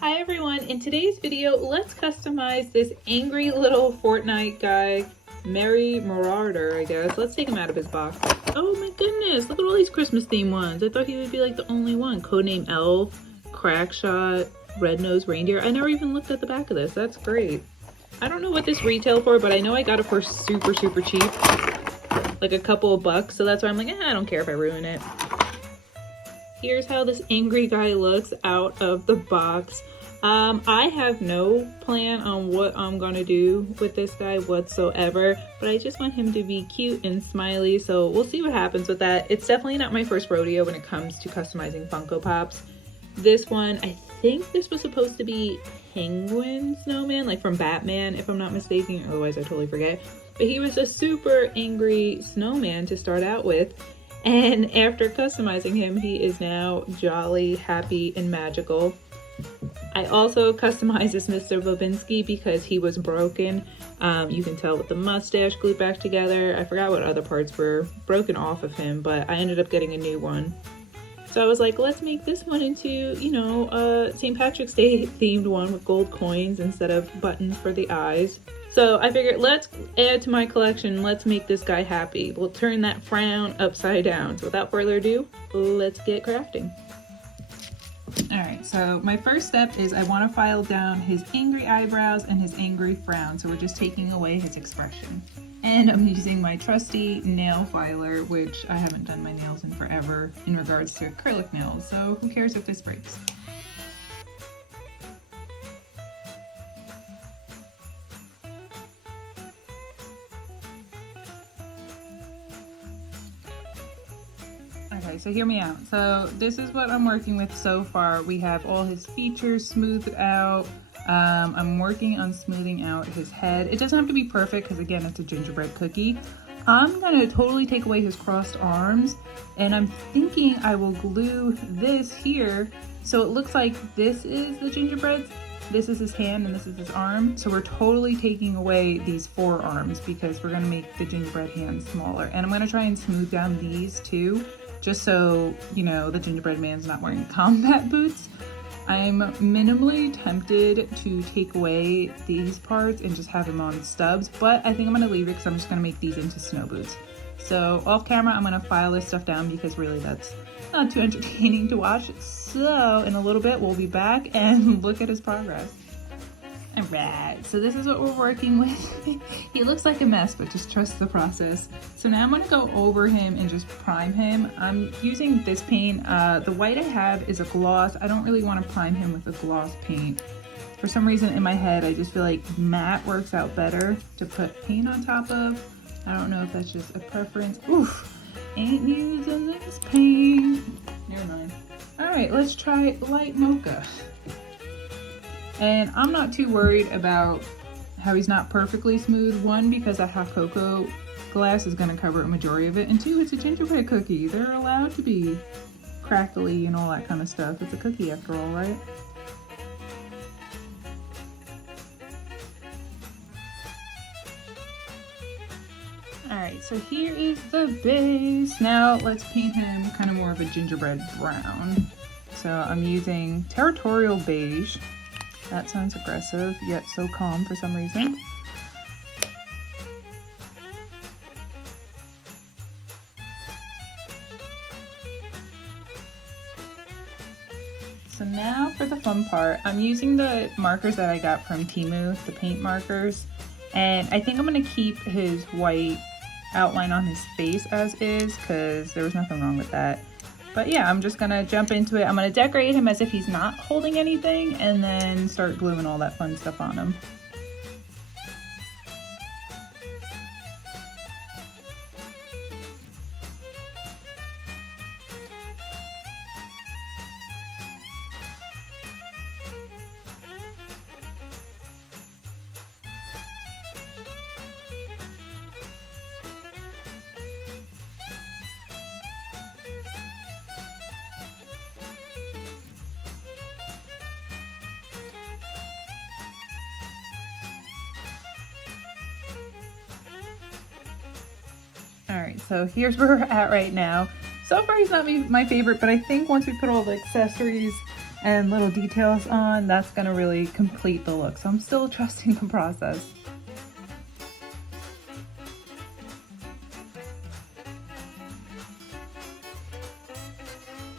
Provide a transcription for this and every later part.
Hi everyone, in today's video, let's customize this angry little Fortnite guy, Merry Marauder, I guess. Let's take him out of his box. Oh my goodness, look at all these Christmas themed ones. I thought he would be like the only one. Codename Elf, Crackshot, Red-Nosed Reindeer. I never even looked at the back of this. That's great. I don't know what this retailed for, but I know I got it for super cheap. Like a couple of bucks, so that's why I'm like, I don't care if I ruin it. Here's how this angry guy looks out of the box. I have no plan on what I'm gonna do with this guy whatsoever, but I just want him to be cute and smiley, so we'll see what happens with that. It's definitely not my first rodeo when it comes to customizing Funko Pops. This one, I think this was supposed to be Penguin Snowman, like from Batman, if I'm not mistaken, otherwise I totally forget. But he was a super angry snowman to start out with. And after customizing him, he is now jolly, happy, and magical. I also customized this Mr. Babinski because he was broken. You can tell with the mustache glued back together. I forgot what other parts were broken off of him, but I ended up getting a new one. So I was like, let's make this one into, you know, a St. Patrick's Day themed one with gold coins instead of buttons for the eyes. So I figured, let's add to my collection. Let's make this guy happy. We'll turn that frown upside down. So without further ado, let's get crafting. All right, so my first step is I want to file down his angry eyebrows and his angry frown. So we're just taking away his expression. And I'm using my trusty nail filer, which I haven't done my nails in forever in regards to acrylic nails. So who cares if this breaks? Okay, so hear me out. So this is what I'm working with so far. We have all his features smoothed out. I'm working on smoothing out his head. It doesn't have to be perfect because again, it's a gingerbread cookie. I'm gonna totally take away his crossed arms, and I'm thinking I will glue this here so it looks like this is the gingerbread, this is his hand, and this is his arm. So we're totally taking away these forearms because we're gonna make the gingerbread hand smaller. And I'm gonna try and smooth down these too, just so, you know, the gingerbread man's not wearing combat boots. I'm minimally tempted to take away these parts and just have him on stubs, but I think I'm gonna leave it because I'm just gonna make these into snow boots. So off camera, I'm gonna file this stuff down because really that's not too entertaining to watch. So in a little bit, we'll be back and look at his progress. All right, so this is what we're working with. He looks like a mess, but just trust the process. So now I'm gonna go over him and just prime him. I'm using this paint. The white I have is a gloss. I don't really wanna prime him with a gloss paint. For some reason in my head, I just feel like matte works out better to put paint on top of. I don't know if that's just a preference. Oof, ain't using this paint. Never mind. All right, let's try light mocha. And I'm not too worried about how he's not perfectly smooth. One, because that hot cocoa glass is gonna cover a majority of it. And two, it's a gingerbread cookie. They're allowed to be crackly and all that kind of stuff. It's a cookie after all, right? All right, so here is the base. Now let's paint him kind of more of a gingerbread brown. So I'm using Territorial Beige. That sounds aggressive, yet so calm for some reason. So now for the fun part, I'm using the markers that I got from Temu, the paint markers. And I think I'm gonna keep his white outline on his face as is, because there was nothing wrong with that. But yeah, I'm just gonna jump into it. I'm gonna decorate him as if he's not holding anything and then start gluing all that fun stuff on him. All right, so here's where we're at right now. So far he's not my favorite, but I think once we put all the accessories and little details on, that's gonna really complete the look. So I'm still trusting the process.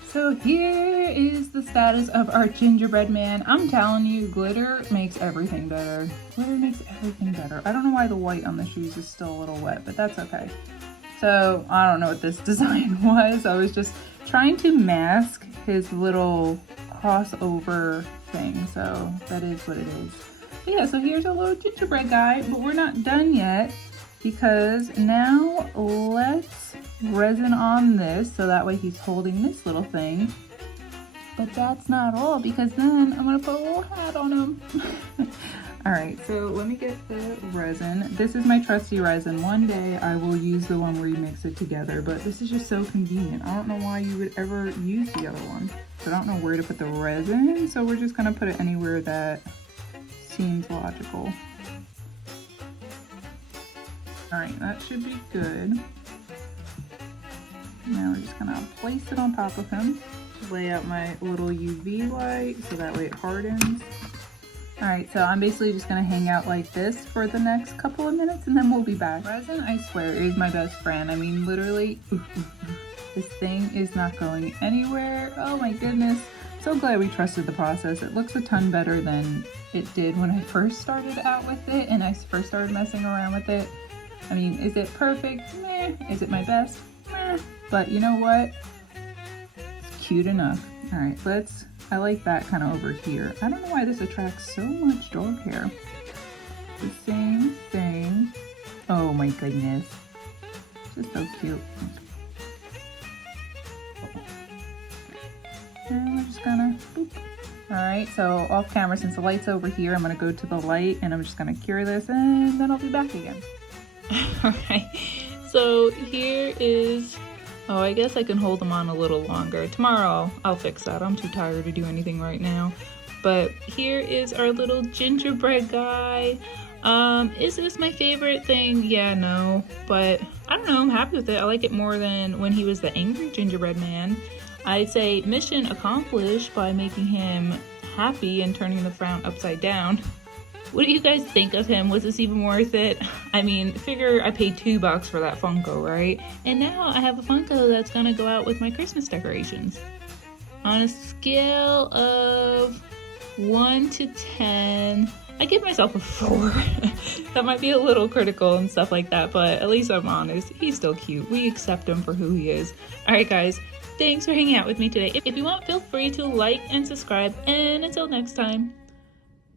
So here is the status of our gingerbread man. I'm telling you, glitter makes everything better. Glitter makes everything better. I don't know why the white on the shoes is still a little wet, but that's okay. So I don't know what this design was. I was just trying to mask his little crossover thing. So that is what it is. But yeah, so here's a little gingerbread guy, but we're not done yet because now let's resin on this so that way he's holding this little thing. But that's not all, because then I'm gonna put a little hat on him. All right, so let me get the resin. This is my trusty resin. One day I will use the one where you mix it together, but this is just so convenient. I don't know why you would ever use the other one. So I don't know where to put the resin, so we're just gonna put it anywhere that seems logical. All right, that should be good. Now we're just gonna place it on top of him. Lay out my little UV light so that way it hardens. All right, so I'm basically just gonna hang out like this for the next couple of minutes and then we'll be back. Resin, I swear, is my best friend. I mean, literally, this thing is not going anywhere. Oh my goodness. So glad we trusted the process. It looks a ton better than it did when I first started out with it and I first started messing around with it. I mean, is it perfect? Meh. Is it my best? Meh. But you know what? It's cute enough. All right, I like that kind of over here. I don't know why this attracts so much dog hair. The same thing. Oh my goodness. This is so cute. And we're just gonna boop. All right, so off camera, since the light's over here, I'm gonna go to the light and I'm just gonna cure this and then I'll be back again. All right, so here is, oh, I guess I can hold them on a little longer. Tomorrow I'll fix that. I'm too tired to do anything right now. But here is our little gingerbread guy. Is this my favorite thing? Yeah, no, but I don't know, I'm happy with it. I like it more than when he was the angry gingerbread man. I'd say mission accomplished by making him happy and turning the frown upside down. What do you guys think of him? Was this even worth it? I mean, figure I paid $2 for that Funko, right? And now I have a Funko that's gonna go out with my Christmas decorations. On a scale of 1 to 10, I give myself a 4. That might be a little critical and stuff like that, but at least I'm honest. He's still cute. We accept him for who he is. All right, guys. Thanks for hanging out with me today. If you want, feel free to like and subscribe. And until next time,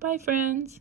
bye, friends.